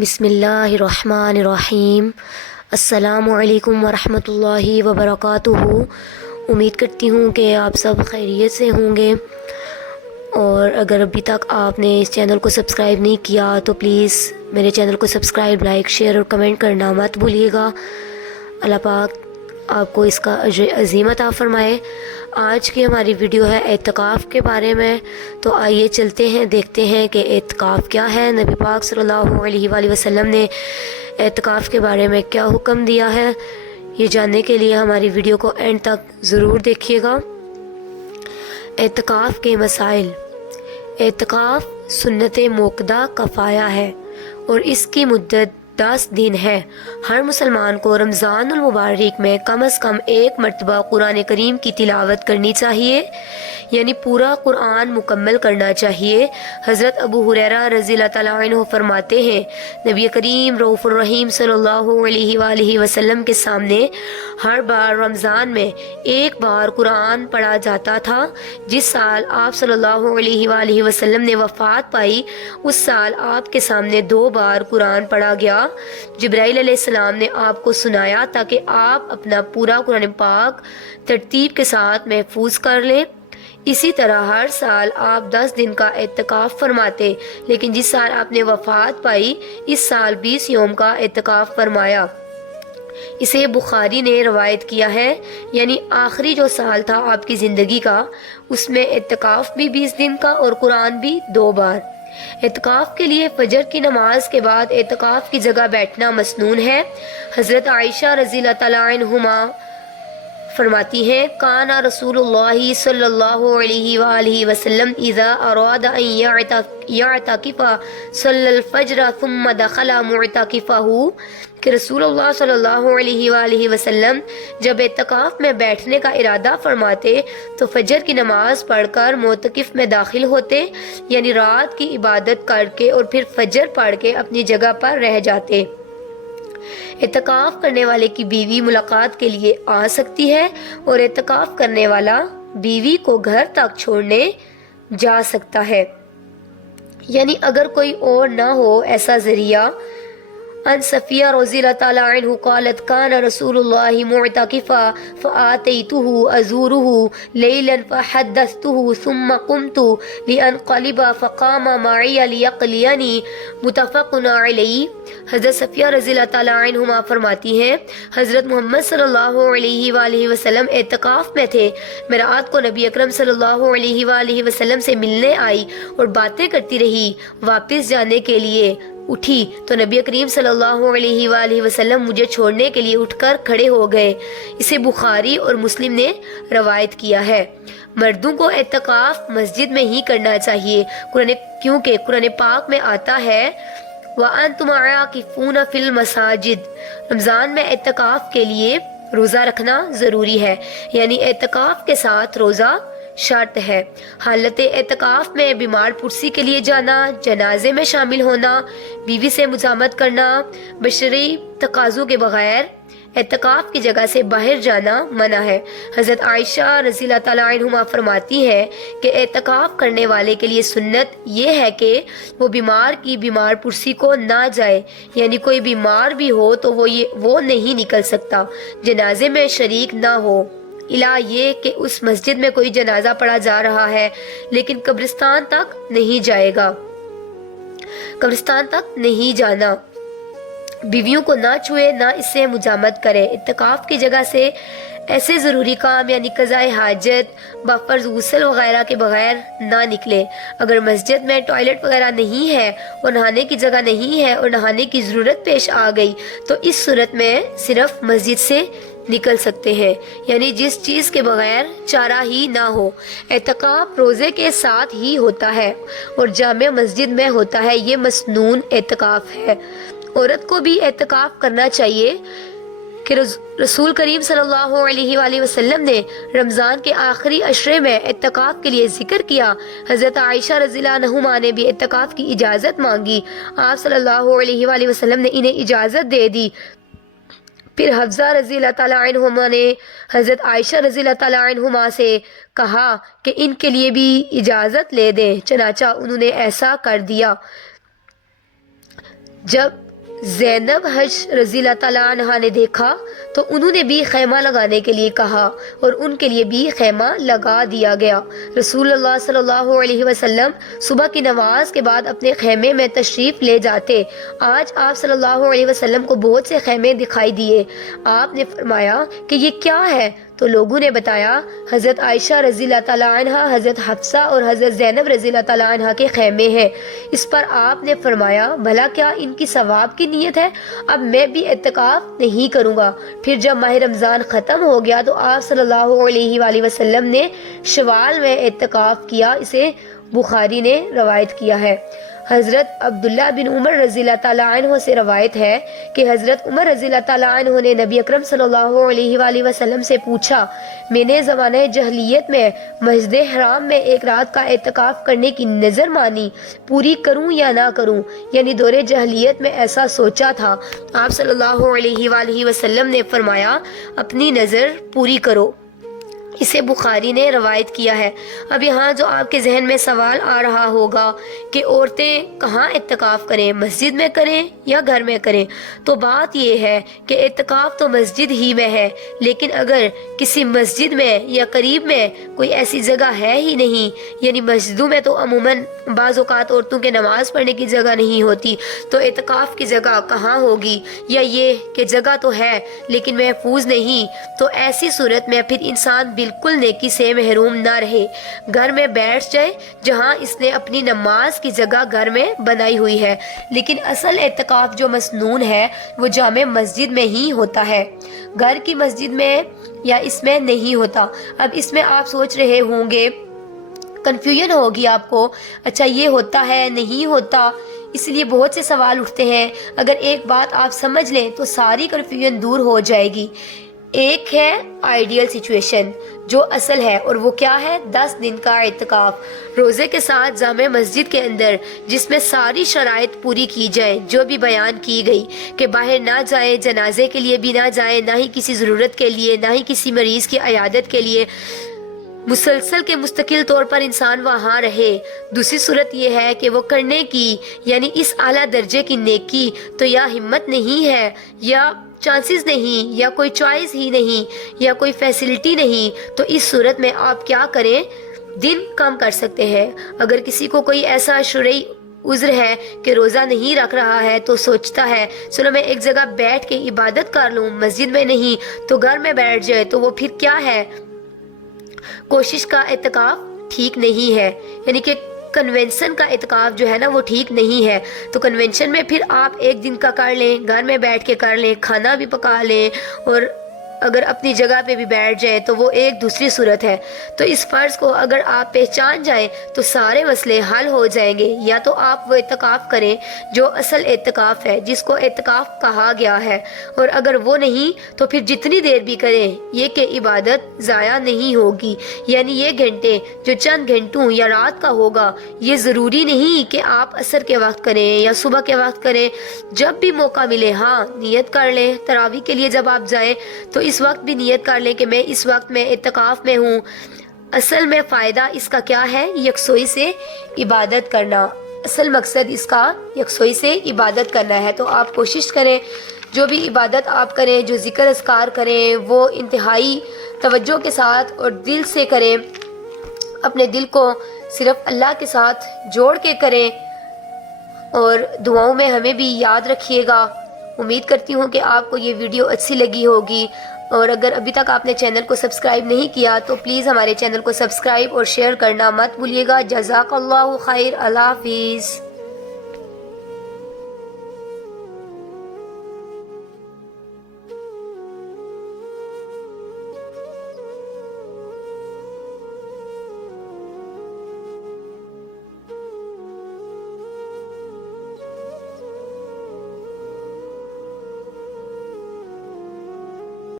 بسم اللہ الرحمن الرحیم۔ السلام علیکم ورحمۃ اللہ وبرکاتہ۔ امید کرتی ہوں کہ آپ سب خیریت سے ہوں گے، اور اگر ابھی تک آپ نے اس چینل کو سبسکرائب نہیں کیا تو پلیز میرے چینل کو سبسکرائب، لائک، شیئر اور کمنٹ کرنا مت بھولیے گا۔ اللہ پاک آپ کو اس کا اجر عظیم عطا فرمائے۔ آج کی ہماری ویڈیو ہے اعتکاف کے بارے میں، تو آئیے چلتے ہیں، دیکھتے ہیں کہ اعتکاف کیا ہے۔ نبی پاک صلی اللہ علیہ وآلہ وسلم نے اعتکاف کے بارے میں کیا حکم دیا ہے، یہ جاننے کے لیے ہماری ویڈیو کو اینڈ تک ضرور دیکھیے گا۔ اعتکاف کے مسائل۔ اعتکاف سنت موقدہ کفایہ ہے اور اس کی مدت 10 دن ہے۔ ہر مسلمان کو رمضان المبارک میں کم از کم ایک مرتبہ قرآن کریم کی تلاوت کرنی چاہیے، یعنی پورا قرآن مکمل کرنا چاہیے۔ حضرت ابو ہریرہ رضی اللہ تعالیٰ عنہ فرماتے ہیں، نبی کریم رؤوف الرحیم صلی اللہ علیہ وآلہ وسلم کے سامنے ہر بار رمضان میں ایک بار قرآن پڑھا جاتا تھا۔ جس سال آپ صلی اللہ علیہ وآلہ وسلم نے وفات پائی، اس سال آپ کے سامنے 2 بار قرآن پڑھا گیا۔ جبرائیل علیہ السلام نے آپ کو سنایا تاکہ آپ اپنا پورا قرآن پاک ترتیب کے ساتھ محفوظ کر لیں۔ اسی طرح ہر سال آپ 10 دن کا اعتکاف فرماتے، لیکن جس سال آپ نے وفات پائی اس سال 20 یوم کا اعتکاف فرمایا۔ اسے بخاری نے روایت کیا ہے، یعنی آخری جو سال تھا آپ کی زندگی کا، اس میں اعتکاف بھی 20 دن کا اور قرآن بھی 2 بار۔ اعتکاف کے لیے فجر کی نماز کے بعد اعتکاف کی جگہ بیٹھنا مسنون ہے۔ حضرت عائشہ رضی اللہ تعالیٰ عنہما فرماتی ہیں، کان رسول اللہ صلی اللہ علیہ وآلہ وسلم اذا اراد ان یعتکف صلی الفجر ثم دخل معتکفہ، کہ رسول اللہ صلی اللہ علیہ وآلہ وسلم جب اعتکاف میں بیٹھنے کا ارادہ فرماتے تو فجر کی نماز پڑھ کر معتکف میں داخل ہوتے، یعنی رات کی عبادت کر کے اور پھر فجر پڑھ کے اپنی جگہ پر رہ جاتے۔ اعتکاف کرنے والے کی بیوی ملاقات کے لیے آ سکتی ہے اور اعتکاف کرنے والا بیوی کو گھر تک چھوڑنے جا سکتا ہے، یعنی اگر کوئی اور نہ ہو ایسا ذریعہ۔ ان صفیہ رضی اللہ تعالیٰ عنہ قالت کان رسول اللہ معتکفا فآتیتہ ازورہ لیلا فحدثتہ ثم قمت لانقلب فقام معی لیقلینی، متفق علیہ۔ حضرت صفیہ رضی اللہ تعالیٰ عنہما فرماتی ہیں، حضرت محمد صلی اللہ علیہ وآلہ وسلم اعتکاف میں تھے، میں رات کو نبی اکرم صلی اللہ علیہ وآلہ وسلم سے ملنے آئی اور باتیں کرتی رہی۔ واپس جانے کے لیے اٹھی تو نبی کریم صلی اللہ علیہ وآلہ وسلم مجھے چھوڑنے کے لیے اٹھ کر کھڑے ہو گئے۔ اسے بخاری اور مسلم نے روایت کیا ہے۔ مردوں کو اعتکاف مسجد میں ہی کرنا چاہیے، کیونکہ قرآن پاک میں آتا ہے وَأَنْتُمْ عَاكِفُونَ فِي الْمَسَاجِدِ۔ رمضان میں اعتکاف کے لیے روزہ رکھنا ضروری ہے، یعنی اعتکاف کے ساتھ روزہ شرط ہے۔ حالت اعتکاف میں بیمار پرسی کے لیے جانا، جنازے میں شامل ہونا، بیوی سے مزاحمت کرنا، بشری تقاضوں کے بغیر اعتکاف کی جگہ سے باہر جانا منع ہے۔ حضرت عائشہ رضی اللہ تعالیٰ عنہما فرماتی ہے کہ اعتکاف کرنے والے کے لیے سنت یہ ہے کہ وہ بیمار کی بیمار پرسی کو نہ جائے، یعنی کوئی بیمار بھی ہو تو وہ نہیں نکل سکتا، جنازے میں شریک نہ ہو، الا یہ کہ اس مسجد میں کوئی جنازہ پڑھا جا رہا ہے لیکن قبرستان تک نہیں جائے گا، قبرستان تک نہیں جانا، بیویوں کو نہ چھوئے، نہ اس سے مزاحمت کرے۔ اعتکاف کی جگہ سے ایسے ضروری کام یعنی قضاء حاجت، بفرض غسل وغیرہ کے بغیر نہ نکلے۔ اگر مسجد میں ٹوائلٹ وغیرہ نہیں ہے اور نہانے کی جگہ نہیں ہے اور نہانے کی ضرورت پیش آ گئی تو اس صورت میں صرف مسجد سے نکل سکتے ہیں، یعنی جس چیز کے بغیر چارہ ہی نہ ہو۔ اعتکاف روزے کے ساتھ ہی ہوتا ہے اور جامع مسجد میں ہوتا ہے، یہ مسنون اعتکاف ہے۔ عورت کو بھی اعتکاف کرنا چاہیے کہ رسول کریم صلی اللہ علیہ وآلہ وسلم نے رمضان کے آخری عشرے میں اعتکاف کے لیے ذکر کیا۔ حضرت عائشہ رضی اللہ عنہما نے بھی اعتکاف کی اجازت مانگی، آپ صلی اللہ علیہ وآلہ وسلم نے انہیں اجازت دے دی۔ پھر حفصہ رضی اللہ تعالیٰ عنہما نے حضرت عائشہ رضی اللہ تعالیٰ عنہما سے کہا کہ ان کے لیے بھی اجازت لے دیں، چنانچہ انہوں نے ایسا کر دیا۔ جب زینب حج رضی اللہ تعالیٰ عنہ نے دیکھا تو انہوں نے بھی خیمہ لگانے کے لیے کہا اور ان کے لیے بھی خیمہ لگا دیا گیا۔ رسول اللہ صلی اللہ علیہ وسلم صبح کی نماز کے بعد اپنے خیمے میں تشریف لے جاتے۔ آج آپ صلی اللہ علیہ وسلم کو بہت سے خیمے دکھائی دیے۔ آپ نے فرمایا کہ یہ کیا ہے؟ تو لوگوں نے بتایا حضرت عائشہ رضی اللہ تعالیٰ عنہ، حضرت حفصہ اور حضرت زینب رضی اللہ تعالیٰ عنہ کے خیمے ہیں۔ اس پر آپ نے فرمایا بھلا کیا ان کی ثواب کی نیت ہے؟ اب میں بھی اعتکاف نہیں کروں گا۔ پھر جب ماہ رمضان ختم ہو گیا تو آپ صلی اللہ علیہ وآلہ وسلم نے شوال میں اعتکاف کیا۔ اسے بخاری نے روایت کیا ہے۔ حضرت عبداللہ بن عمر رضی اللہ تعالیٰ عنہ سے روایت ہے کہ حضرت عمر رضی اللہ تعالیٰ عنہ نے نبی اکرم صلی اللہ علیہ وآلہ وسلم سے پوچھا، میں نے زمانہ جاہلیت میں مسجد حرام میں ایک رات کا اعتکاف کرنے کی نظر مانی، پوری کروں یا نہ کروں؟ یعنی دور جاہلیت میں ایسا سوچا تھا۔ آپ صلی اللہ علیہ وآلہ وسلم نے فرمایا اپنی نظر پوری کرو۔ اسے بخاری نے روایت کیا ہے۔ اب یہاں جو آپ کے ذہن میں سوال آ رہا ہوگا کہ عورتیں کہاں اعتکاف کریں، مسجد میں کریں یا گھر میں کریں؟ تو بات یہ ہے کہ اعتکاف تو مسجد ہی میں ہے، لیکن اگر کسی مسجد میں یا قریب میں کوئی ایسی جگہ ہے ہی نہیں، یعنی مسجدوں میں تو عموماً بعض اوقات عورتوں کے نماز پڑھنے کی جگہ نہیں ہوتی، تو اعتکاف کی جگہ کہاں ہوگی؟ یا یہ کہ جگہ تو ہے لیکن محفوظ نہیں، تو ایسی صورت میں پھر انسان بالکل نیکی سے محروم نہ رہے، گھر میں بیٹھ جائے جہاں اس نے اپنی نماز کی جگہ گھر میں بنائی ہوئی ہے۔ لیکن اصل اعتکاف جو مسنون ہے وہ جامع مسجد میں ہی ہوتا ہے، گھر کی مسجد میں یا اس میں نہیں ہوتا۔ اب اس میں آپ سوچ رہے ہوں گے، کنفیوژن ہوگی آپ کو، اچھا یہ ہوتا ہے نہیں ہوتا، اس لیے بہت سے سوال اٹھتے ہیں۔ اگر ایک بات آپ سمجھ لیں تو ساری کنفیوژن دور ہو جائے گی۔ ایک ہے آئیڈیل سچویشن جو اصل ہے، اور وہ کیا ہے؟ 10 دن کا اعتکاف روزے کے ساتھ جامع مسجد کے اندر، جس میں ساری شرائط پوری کی جائیں جو بھی بیان کی گئی، کہ باہر نہ جائیں، جنازے کے لیے بھی نہ جائیں، نہ ہی کسی ضرورت کے لیے، نہ ہی کسی مریض کی عیادت کے لیے، مسلسل کے مستقل طور پر انسان وہاں رہے۔ دوسری صورت یہ ہے کہ وہ کرنے کی، یعنی اس اعلیٰ درجے کی نیکی تو یا ہمت نہیں ہے، یا چانسز نہیں، یا کوئی چوائس ہی نہیں، یا کوئی فیسلٹی نہیں، تو اس صورت میں آپ کیا کریں؟ دن کم کر سکتے ہیں۔ اگر کسی کو کوئی ایسا شرعی عذر ہے کہ روزہ نہیں رکھ رہا ہے تو سوچتا ہے چلو میں ایک جگہ بیٹھ کے عبادت کر لوں، مسجد میں نہیں تو گھر میں بیٹھ جائے، تو وہ پھر کیا ہے؟ کوشش کا اعتکاف ٹھیک نہیں ہے، یعنی کہ کنونشن کا اعتکاف جو ہے نا وہ ٹھیک نہیں ہے۔ تو کنونشن میں پھر آپ ایک دن کا کر لیں، گھر میں بیٹھ کے کر لیں، کھانا بھی پکا لیں، اور اگر اپنی جگہ پہ بھی بیٹھ جائیں تو وہ ایک دوسری صورت ہے۔ تو اس فرض کو اگر آپ پہچان جائیں تو سارے مسئلے حل ہو جائیں گے۔ یا تو آپ وہ اعتکاف کریں جو اصل اعتکاف ہے، جس کو اعتکاف کہا گیا ہے، اور اگر وہ نہیں تو پھر جتنی دیر بھی کریں یہ کہ عبادت ضائع نہیں ہوگی۔ یعنی یہ گھنٹے جو چند گھنٹوں یا رات کا ہوگا، یہ ضروری نہیں کہ آپ عصر کے وقت کریں یا صبح کے وقت کریں، جب بھی موقع ملے ہاں نیت کر لیں۔ تراویح کے لیے جب آپ جائیں تو اس وقت بھی نیت کر لیں کہ میں اس وقت میں اعتکاف میں ہوں۔ اصل میں فائدہ اس کا کیا ہے؟ یکسوئی سے عبادت کرنا، اصل مقصد اس کا یکسوئی سے عبادت کرنا ہے۔ تو آپ کوشش کریں جو بھی عبادت آپ کریں، جو ذکر اذکار کریں، وہ انتہائی توجہ کے ساتھ اور دل سے کریں، اپنے دل کو صرف اللہ کے ساتھ جوڑ کے کریں، اور دعاؤں میں ہمیں بھی یاد رکھیے گا۔ امید کرتی ہوں کہ آپ کو یہ ویڈیو اچھی لگی ہوگی، اور اگر ابھی تک آپ نے چینل کو سبسکرائب نہیں کیا تو پلیز ہمارے چینل کو سبسکرائب اور شیئر کرنا مت بھولیے گا۔ جزاک اللہ خیر، اللہ حافظ۔